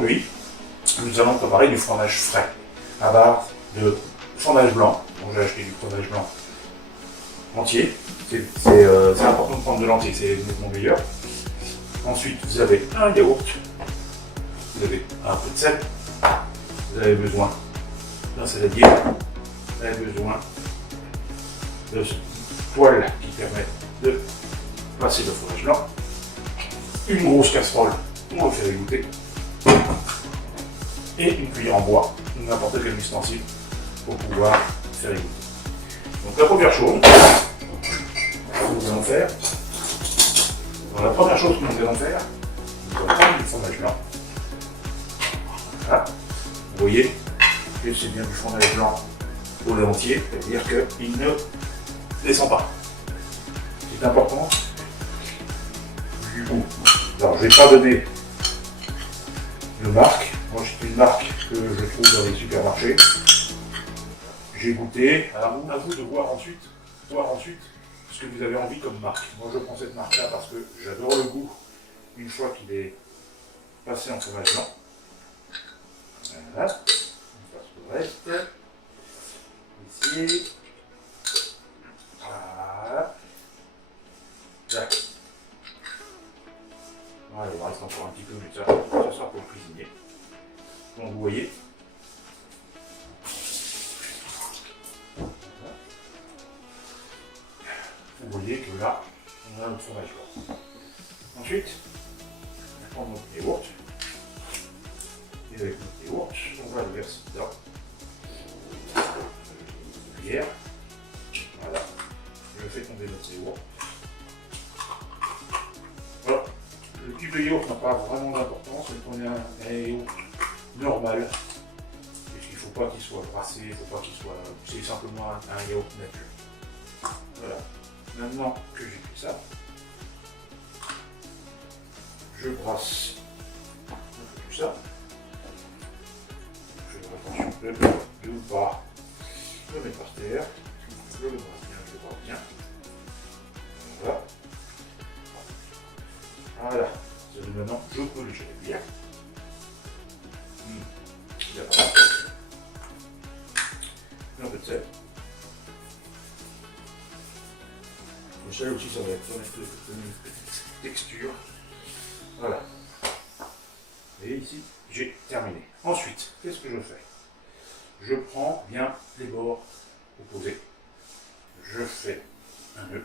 Aujourd'hui, nous allons préparer du fromage frais à base de fromage blanc. Donc j'ai acheté du fromage blanc entier. C'est important de prendre de l'entier, c'est nettement meilleur. Ensuite, vous avez un yaourt, vous avez un peu de sel, vous avez besoin d'un saladier, vous avez besoin de ce poêle qui permet de passer le fromage blanc, une grosse casserole pour le faire égoutter, et une cuillère en bois, n'importe quel ustensile pour pouvoir faire égoutter. Donc la première chose que nous allons faire, nous allons prendre du fromage blanc. Voilà. Vous voyez que c'est bien du fromage blanc au lait entier, c'est-à-dire qu'il ne descend pas. C'est important du goût. Alors je ne vais pas donner de marque. Moi c'est une marque que je trouve dans les supermarchés. J'ai goûté. Alors à vous de voir ensuite ce que vous avez envie comme marque. Moi je prends cette marque-là parce que j'adore le goût une fois qu'il est passé en fromage blanc. Voilà. On passe le reste. Ici. Voilà. Là. Voilà, il reste encore un petit peu, mais ça sera pour cuisiner. Donc vous voyez. Vous voyez que là, on a notre fromage blanc. Ensuite, on prend notre yaourt. Et avec notre yaourt, on va le verser dedans. Une cuillère. Voilà. Je fais tomber notre yaourt. Voilà. Le type de yaourt n'a pas vraiment d'importance, mais on a un yaourt normal. Puisqu'il ne faut pas qu'il soit brassé, il ne faut pas qu'il soit. C'est simplement un yaourt nature. Voilà. Maintenant que j'ai fait ça, je brasse un peu tout ça. Je fais attention de ne pas le mettre par terre. Je le brasse bien, je le brasse bien. Voilà. Voilà. Maintenant, je peux le jeter bien. Un peu de sel. Le sel aussi, ça va être une petite texture. Voilà. Et ici, j'ai terminé. Ensuite, qu'est-ce que je fais? Je prends bien les bords opposés. Je fais un nœud,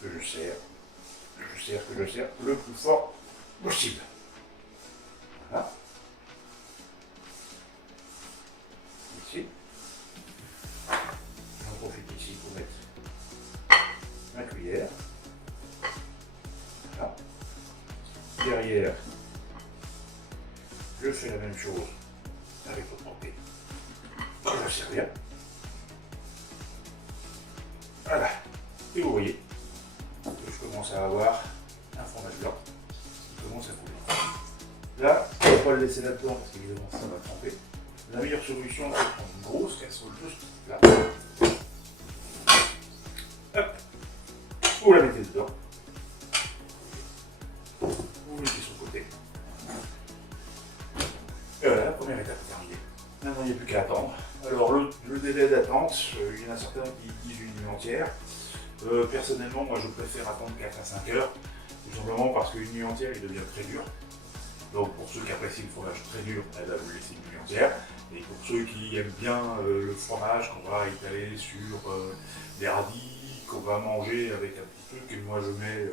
que je serre le plus fort possible. Voilà. Ici. J'en profite ici pour mettre ma cuillère. Voilà. Derrière, je fais la même chose avec l'autre côté. Je serre bien. Voilà. Et vous voyez que je commence à avoir un fromage blanc qui commence à couler. Là, on ne va pas le laisser là-dedans parce qu'évidemment ça va tremper. La meilleure solution, c'est de prendre une grosse casserole juste là. Hop. Vous la mettez dedans. Vous mettez sur le côté. Et voilà, la première étape est terminée. Maintenant, il n'y a plus qu'à attendre. Alors, le délai d'attente, il y en a certains qui disent une nuit entière. Personnellement, moi, je préfère attendre 4 à 5 heures. Tout simplement parce qu'une nuit entière, il devient très dur. Donc, pour ceux qui apprécient le fromage très dur, elle va vous laisser une nuit entière. Et pour ceux qui aiment bien le fromage qu'on va étaler sur des radis, qu'on va manger avec un petit truc, et moi, je mets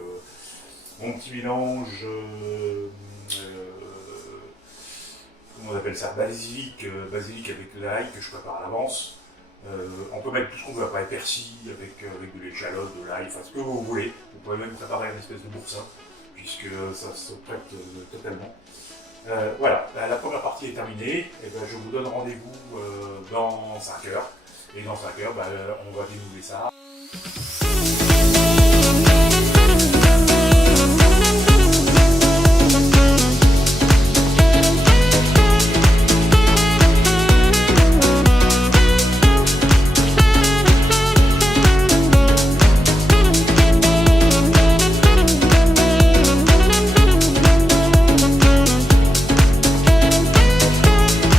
mon petit mélange. Comment on appelle ça, basilic avec l'ail que je prépare à l'avance. On peut mettre tout ce qu'on veut après, persil avec de l'échalote, de l'ail, enfin ce que vous voulez. Vous pouvez même préparer une espèce de boursin, puisque ça se prête totalement. Voilà, la première partie est terminée. Et ben, je vous donne rendez-vous dans 5 heures. Et dans 5 heures, on va dénouer ça.